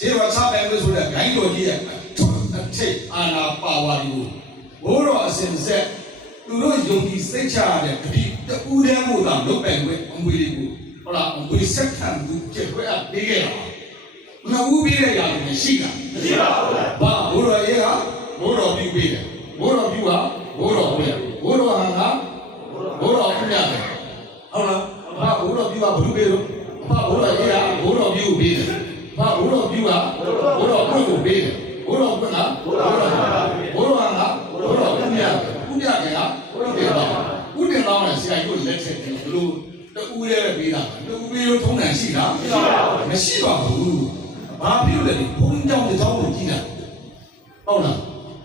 ခြေတော်ချပယ်လို့ဆိုတဲ့ဂိုင်းတော်ကြီးရဲ့အထိတ်အာနာပါဝါကိုဘိုးတော်အစဉ်ဆက်သူတို့ယုံကြည်စိတ်ချရတဲ့ဂတိတူးတဲ့မို့သာလုပ်ပိုင်ခွင့်အမွေတွေကိုဟုတ်လားအမွေဆက်ခံသူကျက်ခွဲအပ်ပေးခဲ့တာမဟုတ်ပေးတဲ့ຢာတွေရှိတာမရှိပါဘူးဘာဘိုးတော်ရဲ့ကဘိုးတော်ပြုပေးတယ်ဘိုးတော်ပြုကဘိုးတော်ပေးဘိုးတော်ဟာကဘိုးတော်ပြုရတယ်ဟုတ်လားဘာဘိုးတော်ပြုကဘုပေးလို့ဘာဘိုးတော်ရဲ့ကဘိုးတော်ပြုပေးတယ်ဘာဘိုးတော်ပြုကဘိုးတော်ပြုကိုပေးတယ်ဘိုးတော်ကဘိုးတော်ဟာကဘိုးတော်ပြုရတယ်ဥပဒေကဥဒေလောင်းနဲ့ဆရာကြီးကိုလက်ချက်တယ်ဘလို့တူရဲပေးတာတူပေးလို့ထုံးတယ်ရှိလားမရှိပါဘူးဘာဖြစ်လဲဘုန်းကြောင့်ကြောင်းကိုကြည့်တာဟုတ်လား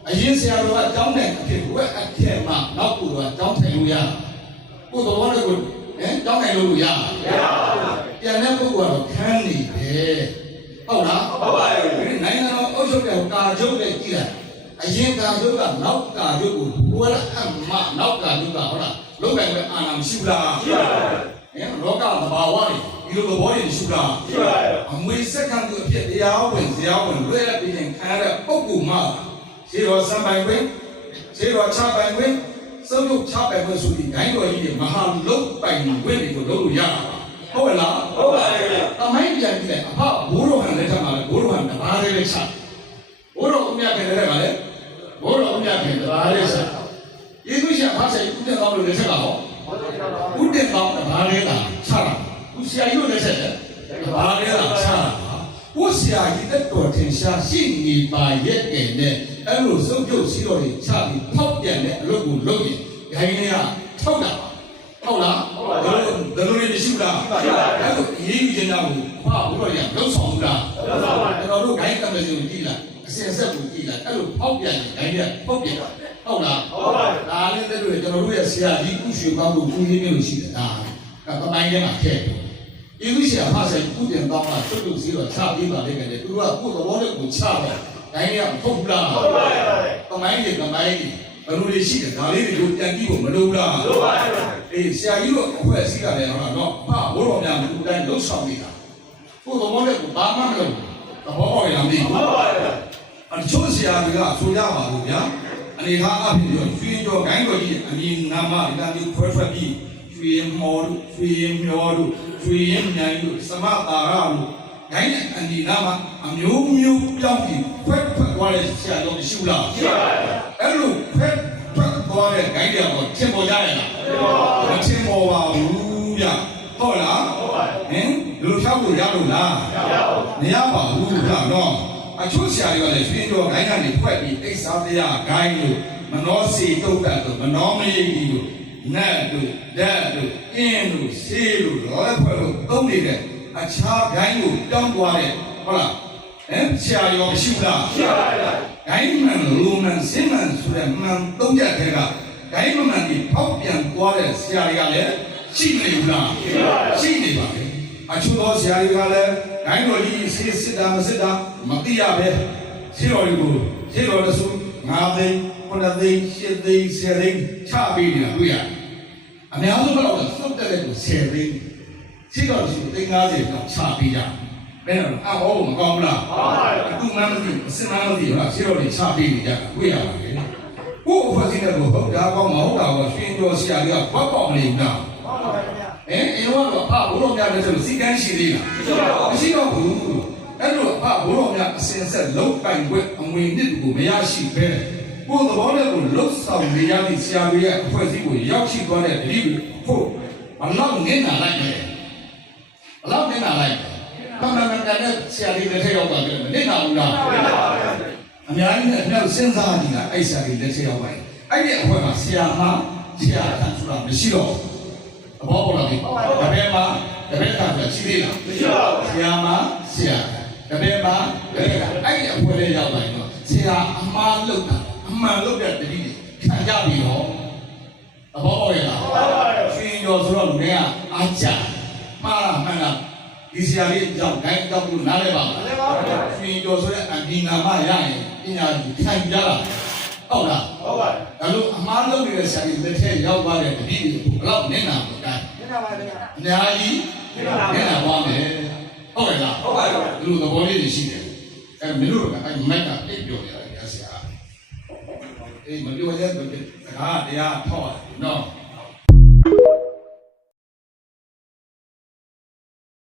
အရင်ဆရာတော်ကကြောင်းတဲ့အဖြစ်ဝက်အဖြစ်မှနောက်ကိုတော့ကြောင်းထိုင်လို့ရကိုတော်တော်လည်းကိုကြောင်းထိုင်လို့ရပြန်တဲ့ပုဂ္ဂိုလ်ကတော့ခန်းနေတယ်ဟုတ်လားဟုတ်ပါရဲ့နိုင်ငံတော်အုပ်ချုပ်တဲ့ကာချုပ်နဲ့ကြည့်လိုက်အရင်ကာချုပ်ကနောက်ကာချုပ်ကိုဘဝအမနောက်ကာချုပ်ကဟုတ်လားလုံးပိုင်ပဲအာဏာမရှိဘူးလားရှိပါတယ်လောကသဘာဝတွေဒီလိုသဘောတွေရှိလားရှိပါတယ်အမွေစက္ကန့်သူအဖြစ်တရားဝင်လွဲ့ပြီးရင်ခံရတဲ့ပုဂ္ဂိုလ်မှခြေတော်စံပိုင်ခွင့်ခြေတော်ချပိုင်ခွင့်စုပ်ချုပ်ချပိုင်ခွင့်ဆိုပြီးဂိုင်းတော်ကြီးတွေမဟာလုံးပိုင်ခွင့်တွေကိုလုပ်လို့ရတာဟုတ်လားဟုတ်ပါရဲ့အမိုင်းပြန်ကြည့်လိုက်အဖဘိုးတော်ဟန်လက်ထက်မှာလေဘိုးတော်ဟန်တပါးလေးပဲချဘိုးတော်အမြတ်ခင်တဲ့ကလည်းဘိုးတော်အမြတ်ခင်တပါးလေးချယေရှုရှင်ဖားဆိုင်ဦးတဲ့ကောင်းလို့လက်ထက်ကဟောဦးတဲ့ကောင်းတပါးလေးသာချတာဦးဆရာကြီးတို့လက်ထက်တပါးလေးသာချတာဦးဆရာကြီးတက်တော်ထင်ရှားရှိနေပါရဲ့ကဲနဲ့အဲ့လိုစုပ်ပြုတ်စီတော်တွေချပြီးဖောက်ပြန်တဲ့အလုပ်ကိုလုပ်ရင်ဂိုင်းလေးကထုတ်တာဟုတ်လားဟုတ်ပါဘူးဘယ်လိုလဲမရှိဘူးလားရှိပါဘူးအဲ့လိုရေးယူခြင်းတော့ဘာဘုရားရလောက်ဆောင်ဘူးလားလောက်ဆောင်ပါကျွန်တော်တို့ဂိုင်းကမ္ဘာစီကိုကြည့်လိုက်အစင်ဆက်ကိုကြည့်လိုက်အဲ့လိုဖောက်ပြန်ရင်ဂိုင်းကဖောက်ပြန်ဟုတ်လားဟုတ်ပါဘူးဒါလည်းတဲ့တို့ကျွန်တော်တို့ရဲ့ဆရာကြီးကုရွှေကောင်းကိုဦးရင်းမျိုးရှိတယ်ဒါကပမိုင်းထဲမှာထည့်ယေရှုရှင်ဖားဆိုင်ကုတင်ကောင်းကစွတ်လို့စီတော့ချပေးပါလေကဲသူကကိုယ်သဘောနဲ့ကိုချတယ်ဂိုင်းကမဟုတ်ဘူးလားဟုတ်ပါဘူးပမိုင်းတွေဘယ်လိုတွေရှိတယ်ဒါလေးတွေကိုပြန်ကြည့်ဖို့မလိုဘူးလားလိုပါဘူးအေးဆရာကြီးတို့အဖွဲ့အစည်းကလည်းဟုတ်တော့ဟာဘိုးတော်များလူတိုင်းလှုပ်ဆောင်နေတာကိုယ်သဘောနဲ့ကိုဘာမှမလုပ်သဘောပေါက်ရမည်ဟုတ်ပါဘူးအချို့ဆရာတွေကဆိုကြပါဘူးဗျာအနေထားအဖြစ်ပြောရွှေကျော်ဂိုင်းတော်ကြီးအမည်နာမဒီကနေ့ခွဲထွက်ပြီးရွှေမော်တို့ရွှေမျောတို့ရွှေမြိုင်တို့သမတာရတို့ဂိုင်းနဲ့အနီနာမအမျိုးမျိုးပြောင်းပြီးခွဲထွက်သွားတဲ့ဆရာတော်ရှိဘူးလားရှိပါဘူးအဲ့လိုခွဲသွားတဲ့ဂိုင်းတော်ထင်ပေါ်ကြရလားမထင်ပေါ်ပါဘူးဗျဟုတ်လားဟုတ်ပါဟင်လူဖြောက်လို့ရလို့လားမရပါဘူးဗျတော့အချို့ဆရာတွေကလည်းရွှေတော်ဂိုင်းကနေဖွဲ့ပြီးအိစာတရားဂိုင်းလို့မနောစီတုတ်တ်လို့မနောမရိပ်ကြီးလို့နတ်တို့ဓာတ်တို့အင်းတို့ဆေးတို့လောဖွဲ့လို့သုံးနေတဲ့အခြားဂိုင်းကိုတောင်းသွားတဲ့ဟုတ်လားဆရာရောမရှိဘူးလားရှိပါဗျာဂိုင်းမှန်လူမှန်စင်မှန်ဆိုတဲ့မှန်သုံးချက်ထဲကဂိုင်းမှန်ဒီဖောက်ပြန်သွားတဲ့ဆရာတွေကလည်းရှိနေဘူးလားရှိနေပါပဲအချို့သောဆရာတွေကလည်းဂိုင်းတော်ကြီးစစ်တာမစစ်တာမသိရပဲရှင်းတော်ကိုရှင်းတော်တဆူ9သိန်း9သိန်း10သိန်း10သိန်းချပေးနေတာတွေ့ရတယ်အများဆုံးတော့စုတ်တဲ့ကို10သိန်းရှင်းတော်တဆူသိန်း50တော့ချပေးကြဘယ်တော့အော်မကောင်းဘူးလားဟုတ်ပါဘူးအခုမှမသိအစင်မှမသိဟုတ်လားရှင်းတော်တွေချပေးနေကြတာတွေ့ရပါတယ်ကိုယ်အဖွဲ့အစည်းနဲ့ကိုဟုတ်တာကောင်းမဟုတ်တာကိုရှင်ကျော်ဆရာကြီးကဘတ်ပေါက်နေဘူးလားဟုတ်ပါဘူးဗျာအင်းတော့ဘုရောများလည်းဆိုစီကန်းရှိသေးလားမရှိတော့ဘူးအဲ့လိုဘုရောများအစင်ဆက်လုံးပိုင်ွက်အငွေနှစ်ကိုမရရှိပဲကိုယ်သဘောနဲ့ကိုလှုပ်ဆောင်နေရသည့်ဆရာကြီးရဲ့အဖွဲ့အစည်းကိုရောက်ရှိသွားတဲ့တတိဖို့ဘလောက်နင်းလာလိုက်တယ်ဘလောက်နင်းလာလိုက်ဘာမှမတန်တဲ့ဆရာကြီးလက်ထက်ရောက်သွားတယ်နင်းလာဘူးလားအများကြီးနဲ့အများစဉ်းစားကြည့်တာအဲ့ဆရာကြီးလက်ထက်ရောက်ပါရင်အဲ့ဒီအဖွဲ့မှာဆရာမဆရာထန်ဆိုတာမရှိတော့သဘောပေါက်လားဒီတပည့်မှာတပည့်ကရှိသေးလားမရှိပါဘူးဆရာမဆရာတပည့်မှာအဲ့ဒီအဖွဲ့လေးရောက်လာရင်တော့ဆရာအမှားလုပ်တာအမှန်လုပ်တဲ့တတိခံကြပြီတော့သဘောပေါက်ရလားရှင်ကျော်ဆိုတော့လူတွေကအားကြမှားတာမှန်တာဒီဆရာလေးကြောင့်ဂိုင်းကြောင့်လို့နားလဲပါမလားရှင်ကျော်ဆိုတဲ့အဒီနာမရရင်ပညာကြီးခံကြတာဟုတ်လားဟုတ်ပါတယ်ဒါလို့အမှားလုပ်နေတဲ့ဆရာကြီးလက်ထက်ရောက်သွားတဲ့တတိကိုဘယ်လောက်နင်းနာမလဲနင်းနာပါဗျာအများကြီးနင်းနာပါမယ်ဟုတ်ကဲ့လားဟုတ်ပါပြီဒီလိုသဘောလေးတွေရှိတယ် အဲမင်းတို့ကအဲမိုက်ကအိတ်ပြောနေတာဆရာအေးမပြောရဲဘူးစကားတရားထောက်ရတယ်နော်